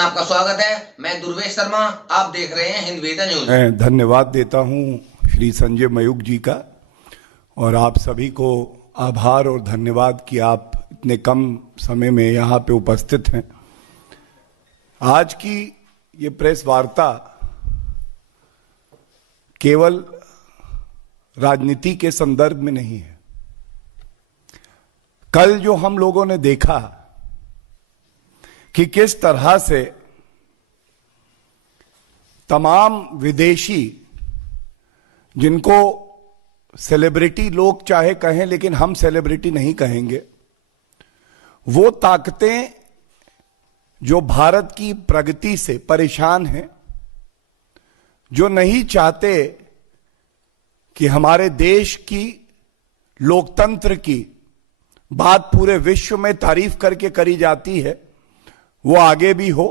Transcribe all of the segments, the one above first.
में आपका स्वागत है। मैं दुर्वेश शर्मा, आप देख रहे हैं हिंदवेदा न्यूज। मैं धन्यवाद देता हूं श्री संजय मयूख जी का और आप सभी को आभार और धन्यवाद कि आप इतने कम समय में यहाँ पे उपस्थित हैं। आज की ये प्रेस वार्ता केवल राजनीति के संदर्भ में नहीं है। कल जो हम लोगों ने देखा कि किस तरह से तमाम विदेशी, जिनको सेलिब्रिटी लोग चाहे कहें लेकिन हम सेलिब्रिटी नहीं कहेंगे, वो ताकतें जो भारत की प्रगति से परेशान हैं, जो नहीं चाहते कि हमारे देश की लोकतंत्र की बात पूरे विश्व में तारीफ करके करी जाती है, वो आगे भी हो,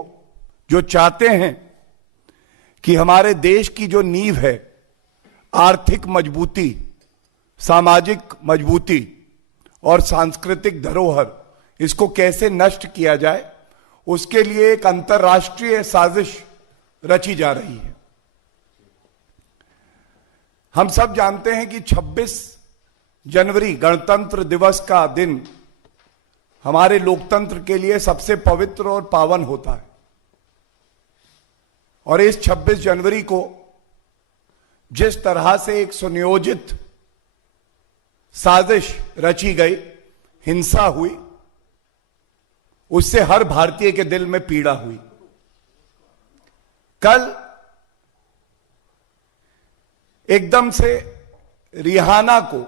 जो चाहते हैं कि हमारे देश की जो नींव है, आर्थिक मजबूती, सामाजिक मजबूती और सांस्कृतिक धरोहर, इसको कैसे नष्ट किया जाए, उसके लिए एक अंतर्राष्ट्रीय साजिश रची जा रही है। हम सब जानते हैं कि 26 जनवरी गणतंत्र दिवस का दिन हमारे लोकतंत्र के लिए सबसे पवित्र और पावन होता है और इस 26 जनवरी को जिस तरह से एक सुनियोजित साजिश रची गई, हिंसा हुई, उससे हर भारतीय के दिल में पीड़ा हुई। कल एकदम से रिहाना को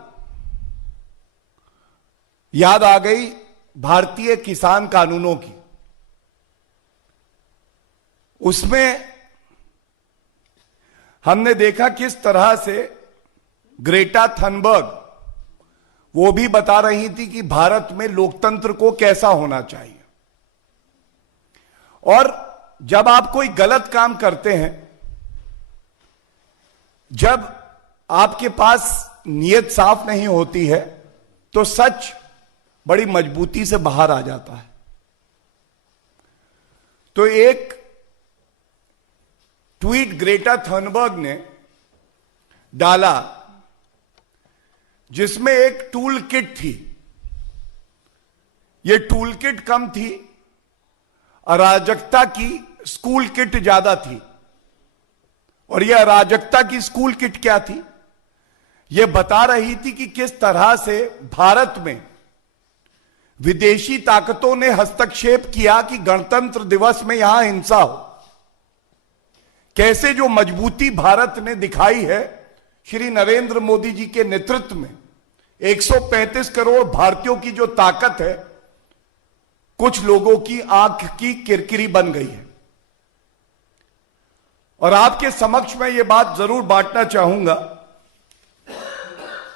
याद आ गई भारतीय किसान कानूनों की। उसमें हमने देखा किस तरह से ग्रेटा थनबर्ग वो भी बता रही थी कि भारत में लोकतंत्र को कैसा होना चाहिए। और जब आप कोई गलत काम करते हैं, जब आपके पास नीयत साफ नहीं होती है, तो सच बड़ी मजबूती से बाहर आ जाता है। तो एक ट्वीट ग्रेटा थनबर्ग ने डाला जिसमें एक टूल किट थी। यह टूल किट कम थी, अराजकता की स्कूल किट ज्यादा थी। और यह अराजकता की स्कूल किट क्या थी? यह बता रही थी कि किस तरह से भारत में विदेशी ताकतों ने हस्तक्षेप किया कि गणतंत्र दिवस में यहां हिंसा हो। कैसे जो मजबूती भारत ने दिखाई है श्री नरेंद्र मोदी जी के नेतृत्व में, 135 करोड़ भारतीयों की जो ताकत है, कुछ लोगों की आंख की किरकिरी बन गई है। और आपके समक्ष में यह बात जरूर बांटना चाहूंगा,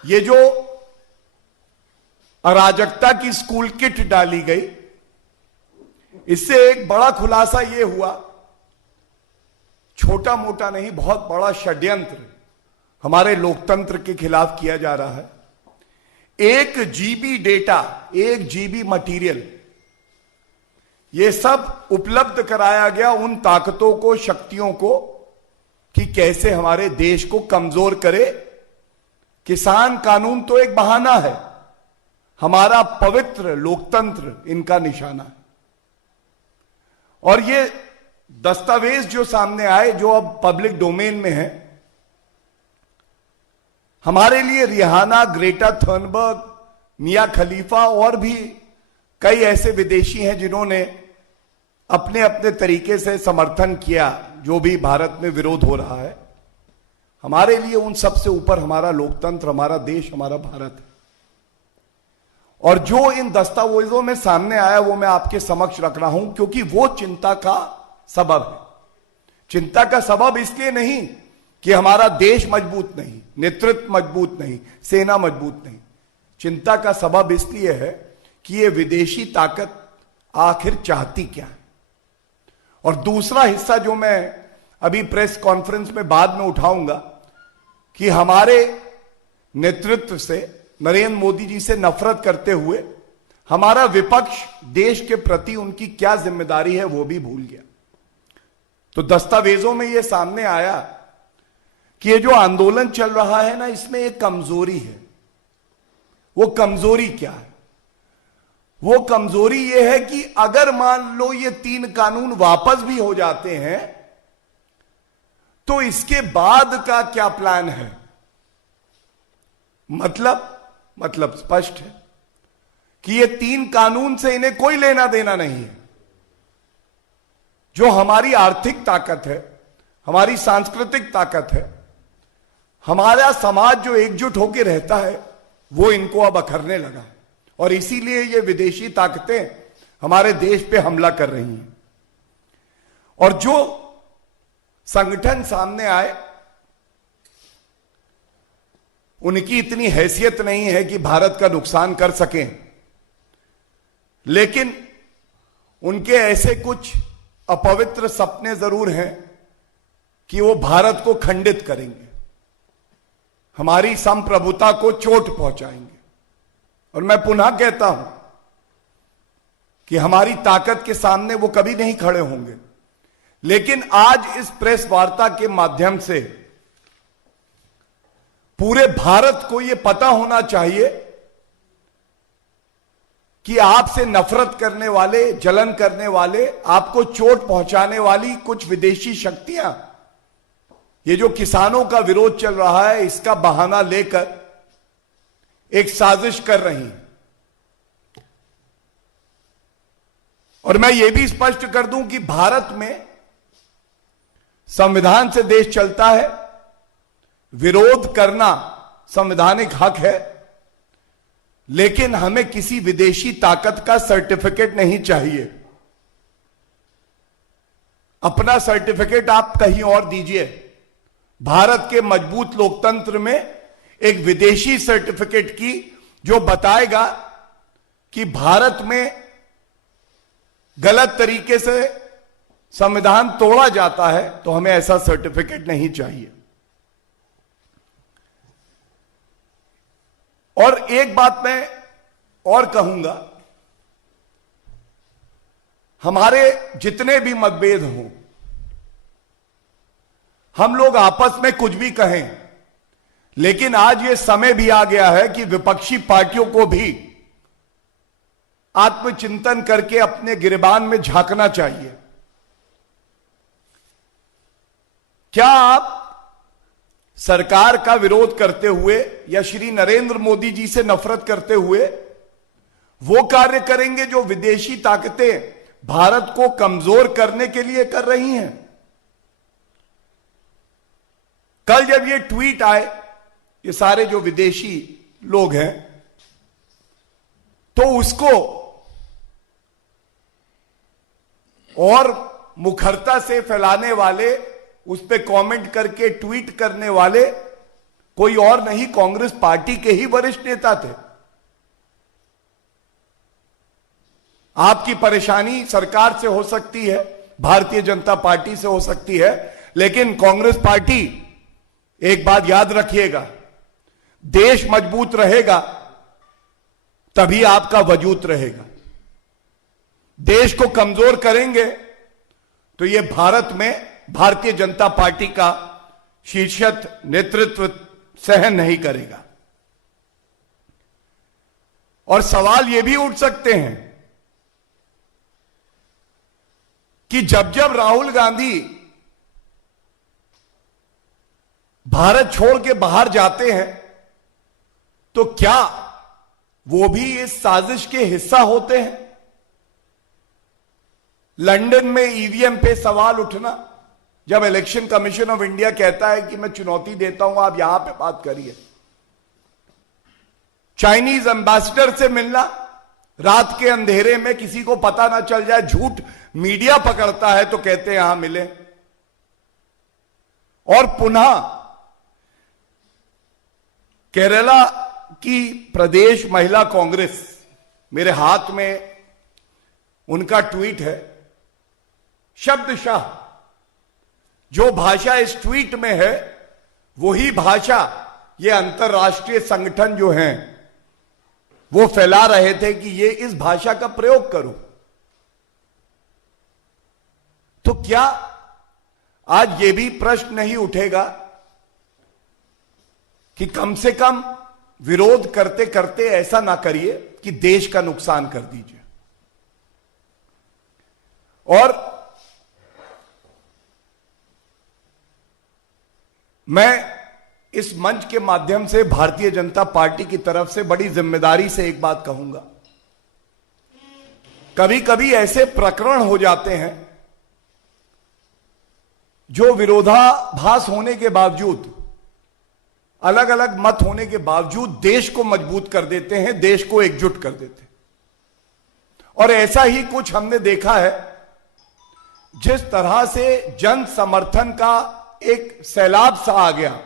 ये जो अराजकता की स्कूल किट डाली गई, इससे एक बड़ा खुलासा यह हुआ, छोटा मोटा नहीं, बहुत बड़ा षड्यंत्र हमारे लोकतंत्र के खिलाफ किया जा रहा है। 1 GB डेटा, 1 GB मटीरियल, यह सब उपलब्ध कराया गया उन ताकतों को, शक्तियों को, कि कैसे हमारे देश को कमजोर करे। किसान कानून तो एक बहाना है, हमारा पवित्र लोकतंत्र इनका निशाना है। और ये दस्तावेज जो सामने आए, जो अब पब्लिक डोमेन में है, हमारे लिए रिहाना, ग्रेटा थनबर्ग, मिया खलीफा और भी कई ऐसे विदेशी हैं जिन्होंने अपने अपने तरीके से समर्थन किया जो भी भारत में विरोध हो रहा है। हमारे लिए उन सबसे ऊपर हमारा लोकतंत्र, हमारा देश, हमारा भारत है। और जो इन दस्तावेजों में सामने आया वो मैं आपके समक्ष रख रहा हूं, क्योंकि वो चिंता का सबब है। चिंता का सबब इसलिए नहीं कि हमारा देश मजबूत नहीं, नेतृत्व मजबूत नहीं, सेना मजबूत नहीं। चिंता का सबब इसलिए है कि ये विदेशी ताकत आखिर चाहती क्या है। और दूसरा हिस्सा जो मैं अभी प्रेस कॉन्फ्रेंस में बाद में उठाऊंगा, कि हमारे नेतृत्व से, नरेंद्र मोदी जी से नफरत करते हुए हमारा विपक्ष देश के प्रति उनकी क्या जिम्मेदारी है वो भी भूल गया। तो दस्तावेजों में यह सामने आया कि ये जो आंदोलन चल रहा है ना, इसमें एक कमजोरी है। वो कमजोरी क्या है? वो कमजोरी ये है कि अगर मान लो ये 3 कानून वापस भी हो जाते हैं तो इसके बाद का क्या प्लान है? मतलब स्पष्ट है कि ये 3 कानून से इन्हें कोई लेना देना नहीं है। जो हमारी आर्थिक ताकत है, हमारी सांस्कृतिक ताकत है, हमारा समाज जो एकजुट होकर रहता है, वो इनको अब अखरने लगा है। और इसीलिए ये विदेशी ताकतें हमारे देश पे हमला कर रही हैं। और जो संगठन सामने आए, उनकी इतनी हैसियत नहीं है कि भारत का नुकसान कर सकें, लेकिन उनके ऐसे कुछ अपवित्र सपने जरूर हैं कि वो भारत को खंडित करेंगे, हमारी संप्रभुता को चोट पहुंचाएंगे। और मैं पुनः कहता हूं कि हमारी ताकत के सामने वो कभी नहीं खड़े होंगे। लेकिन आज इस प्रेस वार्ता के माध्यम से पूरे भारत को यह पता होना चाहिए कि आपसे नफरत करने वाले, जलन करने वाले, आपको चोट पहुंचाने वाली कुछ विदेशी शक्तियां, ये जो किसानों का विरोध चल रहा है, इसका बहाना लेकर एक साजिश कर रही हैं। और मैं यह भी स्पष्ट कर दूं कि भारत में संविधान से देश चलता है, विरोध करना संवैधानिक हक है, लेकिन हमें किसी विदेशी ताकत का सर्टिफिकेट नहीं चाहिए। अपना सर्टिफिकेट आप कहीं और दीजिए। भारत के मजबूत लोकतंत्र में एक विदेशी सर्टिफिकेट की जो बताएगा कि भारत में गलत तरीके से संविधान तोड़ा जाता है, तो हमें ऐसा सर्टिफिकेट नहीं चाहिए। और एक बात मैं और कहूंगा, हमारे जितने भी मतभेद हों, हम लोग आपस में कुछ भी कहें, लेकिन आज ये समय भी आ गया है कि विपक्षी पार्टियों को भी आत्मचिंतन करके अपने गिरबान में झांकना चाहिए। क्या आप सरकार का विरोध करते हुए या श्री नरेंद्र मोदी जी से नफरत करते हुए वो कार्य करेंगे जो विदेशी ताकतें भारत को कमजोर करने के लिए कर रही हैं? कल जब ये ट्वीट आए, ये सारे जो विदेशी लोग हैं, तो उसको और मुखरता से फैलाने वाले, उस पर कमेंट करके ट्वीट करने वाले कोई और नहीं, कांग्रेस पार्टी के ही वरिष्ठ नेता थे। आपकी परेशानी सरकार से हो सकती है, भारतीय जनता पार्टी से हो सकती है, लेकिन कांग्रेस पार्टी, एक बात याद रखिएगा, देश मजबूत रहेगा तभी आपका वजूद रहेगा। देश को कमजोर करेंगे तो यह भारत में भारतीय जनता पार्टी का शीर्षस्थ नेतृत्व सहन नहीं करेगा। और सवाल यह भी उठ सकते हैं कि जब जब राहुल गांधी भारत छोड़ के बाहर जाते हैं, तो क्या वो भी इस साजिश के हिस्सा होते हैं? लंदन में ईवीएम पे सवाल उठना, जब इलेक्शन कमीशन ऑफ इंडिया कहता है कि मैं चुनौती देता हूं, आप यहां पे बात करिए। चाइनीज एम्बेसडर से मिलना, रात के अंधेरे में किसी को पता ना चल जाए, झूठ मीडिया पकड़ता है तो कहते हैं यहां मिले। और पुनः केरला की प्रदेश महिला कांग्रेस, मेरे हाथ में उनका ट्वीट है, शब्दशः जो भाषा इस ट्वीट में है वही भाषा ये अंतरराष्ट्रीय संगठन जो हैं वो फैला रहे थे कि ये इस भाषा का प्रयोग करो। तो क्या आज ये भी प्रश्न नहीं उठेगा कि कम से कम विरोध करते करते ऐसा ना करिए कि देश का नुकसान कर दीजिए। और मैं इस मंच के माध्यम से भारतीय जनता पार्टी की तरफ से बड़ी जिम्मेदारी से एक बात कहूंगा। कभी कभी ऐसे प्रकरण हो जाते हैं जो विरोधाभास होने के बावजूद, अलग अलग मत होने के बावजूद देश को मजबूत कर देते हैं, देश को एकजुट कर देते हैं। और ऐसा ही कुछ हमने देखा है। जिस तरह से जन समर्थन का एक सैलाब सा आ गया,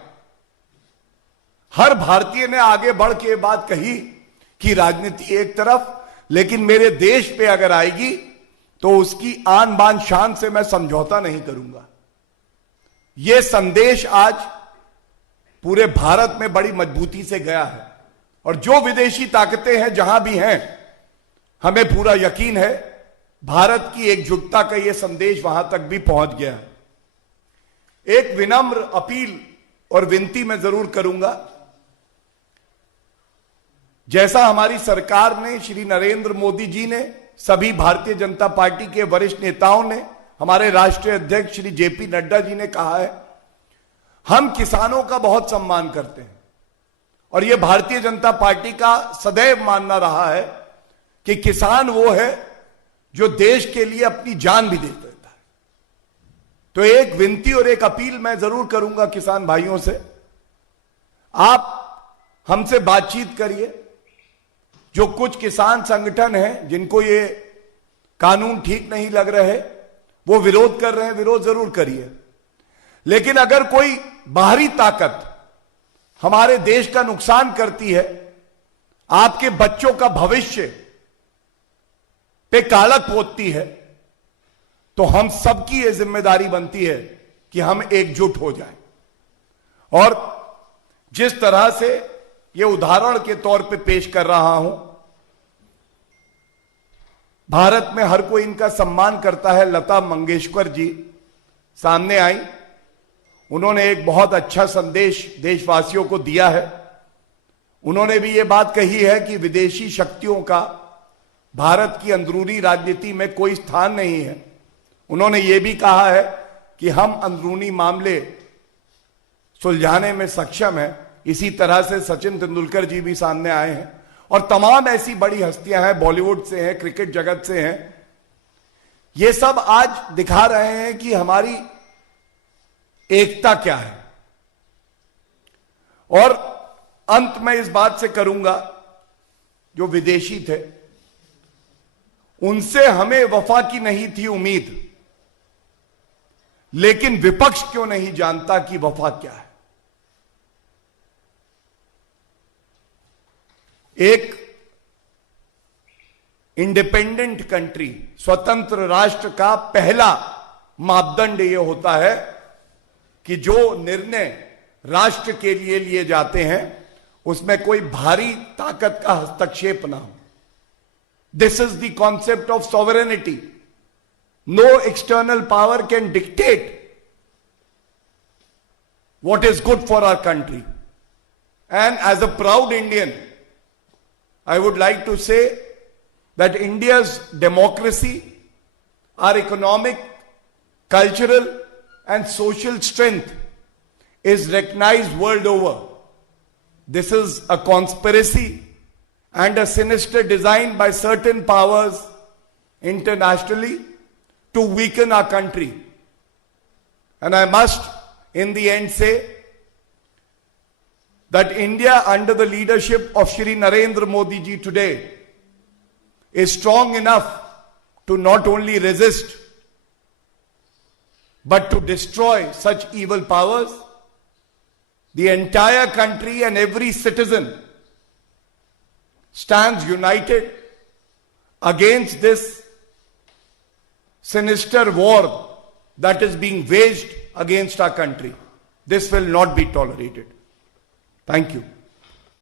हर भारतीय ने आगे बढ़ के बात कही कि राजनीति एक तरफ, लेकिन मेरे देश पे अगर आएगी तो उसकी आन बान शान से मैं समझौता नहीं करूंगा। यह संदेश आज पूरे भारत में बड़ी मजबूती से गया है। और जो विदेशी ताकतें हैं जहां भी हैं, हमें पूरा यकीन है भारत की एकजुटता का यह संदेश वहां तक भी पहुंच गया है। एक विनम्र अपील और विनती मैं जरूर करूंगा। जैसा हमारी सरकार ने, श्री नरेंद्र मोदी जी ने, सभी भारतीय जनता पार्टी के वरिष्ठ नेताओं ने, हमारे राष्ट्रीय अध्यक्ष श्री जेपी नड्डा जी ने कहा है, हम किसानों का बहुत सम्मान करते हैं। और यह भारतीय जनता पार्टी का सदैव मानना रहा है कि किसान वो है जो देश के लिए अपनी जान भी दे देता है। तो एक विनती और एक अपील मैं जरूर करूंगा किसान भाइयों से, आप हमसे बातचीत करिए। जो कुछ किसान संगठन हैं जिनको ये कानून ठीक नहीं लग रहे, वो विरोध कर रहे हैं, विरोध जरूर करिए। लेकिन अगर कोई बाहरी ताकत हमारे देश का नुकसान करती है, आपके बच्चों का भविष्य पे कालक पोतती है, तो हम सबकी यह जिम्मेदारी बनती है कि हम एकजुट हो जाएं। और जिस तरह से यह उदाहरण के तौर पे पेश कर रहा हूं, भारत में हर कोई इनका सम्मान करता है। लता मंगेशकर जी सामने आई, उन्होंने एक बहुत अच्छा संदेश देशवासियों को दिया है। उन्होंने भी यह बात कही है कि विदेशी शक्तियों का भारत की अंदरूनी राजनीति में कोई स्थान नहीं है। उन्होंने यह भी कहा है कि हम अंदरूनी मामले सुलझाने में सक्षम हैं। इसी तरह से सचिन तेंदुलकर जी भी सामने आए हैं और तमाम ऐसी बड़ी हस्तियां हैं, बॉलीवुड से हैं, क्रिकेट जगत से हैं। ये सब आज दिखा रहे हैं कि हमारी एकता क्या है। और अंत में इस बात से करूंगा, जो विदेशी थे उनसे हमें वफा की नहीं थी उम्मीद, लेकिन विपक्ष क्यों नहीं जानता कि वफा क्या है। एक इंडिपेंडेंट कंट्री, स्वतंत्र राष्ट्र का पहला मापदंड यह होता है कि जो निर्णय राष्ट्र के लिए लिए जाते हैं उसमें कोई भारी ताकत का हस्तक्षेप ना हो। This is the concept of sovereignty. No external power can dictate what is good for our country. And as a proud Indian, I would like to say that India's democracy, our economic, cultural and social strength is recognized world over. This is a conspiracy and a sinister design by certain powers internationally to weaken our country. And I must in the end say that India under the leadership of Shri Narendra Modi ji today is strong enough to not only resist but to destroy such evil powers. The entire country and every citizen stands united against this sinister war that is being waged against our country. This will not be tolerated. Thank you.